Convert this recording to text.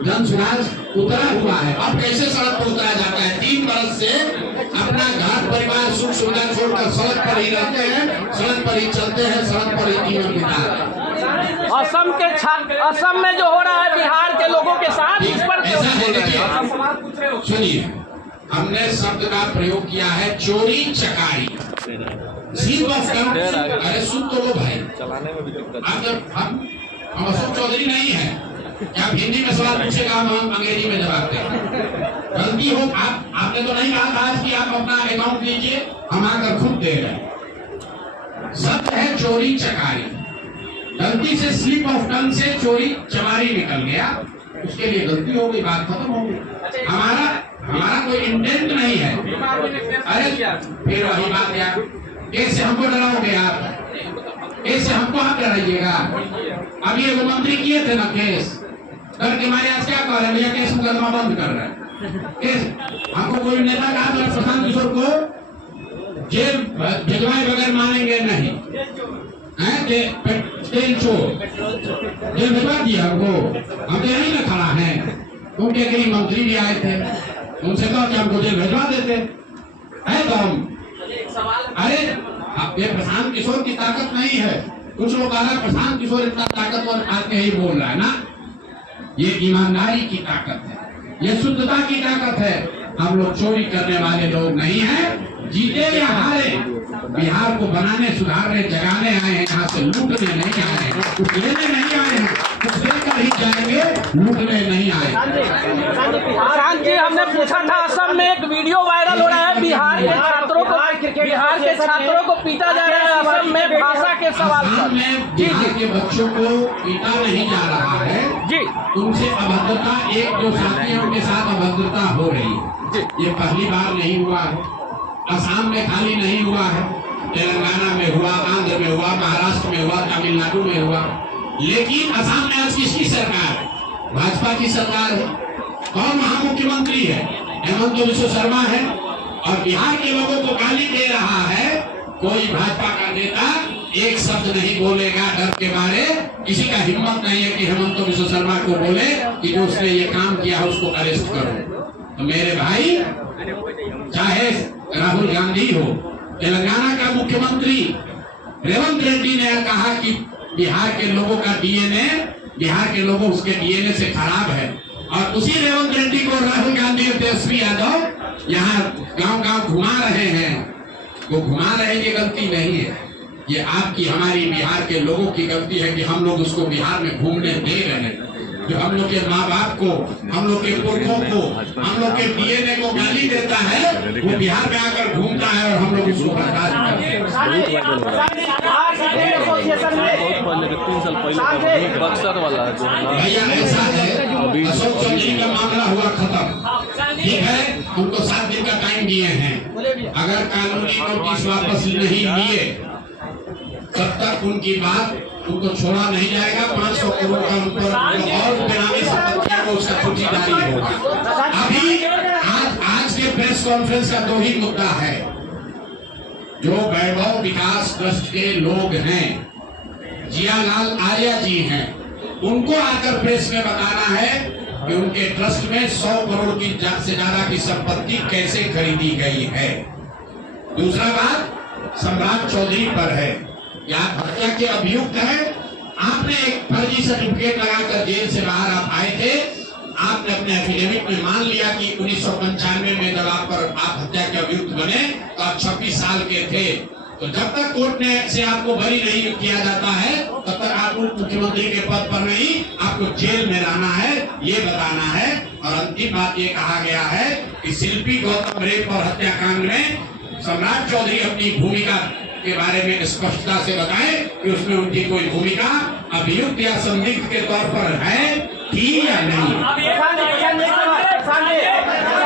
जन सुधार उतरा हुआ है। अब कैसे सड़क पर उतरा जाता है? 3 बरस से अपना घर परिवार सुख सुविधा छोड़कर सड़क पर ही रहते हैं, सड़क पर ही चलते हैं, सड़क पर ही जीवन बिता रहे हैं। असम में जो हो रहा है बिहार के लोगों के साथ, इस पर सुनिए, हमने शब्द का प्रयोग किया है चोरी चकारी। अरे सुन तो लो भाई, चलाने में भी दिक्कत। आप जब हम अशोक चौधरी नहीं है कि आप हिंदी में सवाल पूछेगा हम अंग्रेजी में जवाब दें। गलती हो आपने तो नहीं कहा आज कि आप अपना अकाउंट लीजिए, हम आकर खुद दे रहे हैं। शब्द है चोरी चकारी, गलती से स्लिप ऑफ टंग से चोरी चमारी निकल गया, उसके लिए गलती हो गई, बात खत्म हो गई। हमारा कोई इंटेंट नहीं है। अरे फिर वही बात यार, कैसे हमको डराओगे आप? कैसे हमको आप डराइएगा? अभी एक मंत्री किए थे ना केस, डर के मारे आज क्या कह रहे हैं भैया केस मुकदमा बंद कर रहे हैं। केस हमको कोई नेता कहा था प्रशांत किशोर को जेल भिजवाए बगैर मानेंगे नहीं, तेल चोर जेल भिजवा दिया हमको। हम तो यही ना खड़ा है, उनके कई मंत्री भी आए थे, उनसे कहा कि हमको जेल भिजवा देते है तो हम। अरे ये प्रशांत किशोर की ताकत नहीं है। कुछ लोग कह रहे हैं प्रशांत किशोर इतना ताकतवर आके ही बोल रहा है ना, ये ईमानदारी की ताकत है, ये शुद्धता की ताकत है। हम लोग चोरी करने वाले लोग नहीं हैं, जीते या हारे बिहार को बनाने सुधारने जगाने आए हैं, यहाँ से लूटने नहीं आए हैं, कुछ लेने नहीं आए हैं, कुछ लेकर ही जाएंगे, लूटने नहीं आए। प्रशांत जी, हमने पूछा था असम में एक वीडियो वायरल हो रहा है, बिहार के छात्रों को पीटा जा रहा है असम में भाषा के सवाल पर। बिहार के बच्चों को पीटा नहीं जा रहा है जी, उनसे अभद्रता, एक जो साथी है उनके साथ अभद्रता हो रही है। ये पहली बार नहीं हुआ है, असम में खाली नहीं हुआ है, तेलंगाना में हुआ, आंध्र में हुआ, महाराष्ट्र में हुआ, तमिलनाडु में हुआ। लेकिन असम में आज किसकी सरकार है? भाजपा की सरकार है। कौन वहाँ मुख्यमंत्री है? हेमंत बिश्व शर्मा है। और बिहार के लोगों को गाली दे रहा है, कोई भाजपा का नेता एक शब्द नहीं बोलेगा डर के मारे। किसी का हिम्मत नहीं है कि हेमंत बिश्व शर्मा को बोले कि जो उसने ये काम किया उसको अरेस्ट करो। तो मेरे भाई, चाहे राहुल गांधी हो, तेलंगाना का मुख्यमंत्री रेवंत रेड्डी ने कहा कि बिहार के लोगों का डीएनए, बिहार के लोगों उसके डीएनए से खराब है। और उसी रेवंत रेड्डी को राहुल गांधी और तेजस्वी यादव यहाँ गांव-गांव घुमा रहे हैं। वो घुमा रहे हैं, ये गलती नहीं है, ये आपकी हमारी बिहार के लोगों की गलती है कि हम लोग उसको बिहार में घूमने दे रहे हैं। जो हम लोग के माँ बाप को, हम लोग के पुरखों को, हम लोग के डीएनए को गाली देता है, वो बिहार में आकर घूमता है और हम लोग उसको बर्दाश्त करते हैं। भैया ऐसा है, अशोक चौधरी का मामला हुआ खत्म, ठीक है, उनको 7 दिन का टाइम दिए हैं। अगर कानूनी नोटिस वापस नहीं लिए तब तक उनकी बात, उनको छोड़ा नहीं जाएगा। 500 करोड़ का उन पर और बेनामी संपत्तियों को उसका छुट्टी जारी होगा। अभी आज के प्रेस कॉन्फ्रेंस का 2 ही मुद्दा है। जो वैभव विकास ट्रस्ट के लोग हैं, जियालाल आर्या जी हैं, उनको आकर प्रेस में बताना है कि उनके ट्रस्ट में 100 करोड़ की से ज्यादा की संपत्ति कैसे खरीदी गई है। दूसरा बात सम्राट चौधरी पर है, या हत्या के अभियुक्त है। आपने एक फर्जी सर्टिफिकेट लगाकर जेल से बाहर आप आए थे, आपने अपने एफिडेविट में मान लिया कि 1995 में जब आप हत्या के अभियुक्त बने तो आप 26 साल के थे। तो जब तक कोर्ट ने से आपको बरी नहीं किया जाता है तब तक आप मुख्यमंत्री के पद पर नहीं, आपको जेल में रहना है, ये बताना है। और अंतिम बात ये कहा गया है कि शिल्पी गौतम रेप और हत्याकांड में सम्राट चौधरी अपनी भूमिका के बारे में स्पष्टता से बताएं कि उसमें उनकी कोई भूमिका अभियुक्त या संदिग्ध के तौर पर है, थी या नहीं।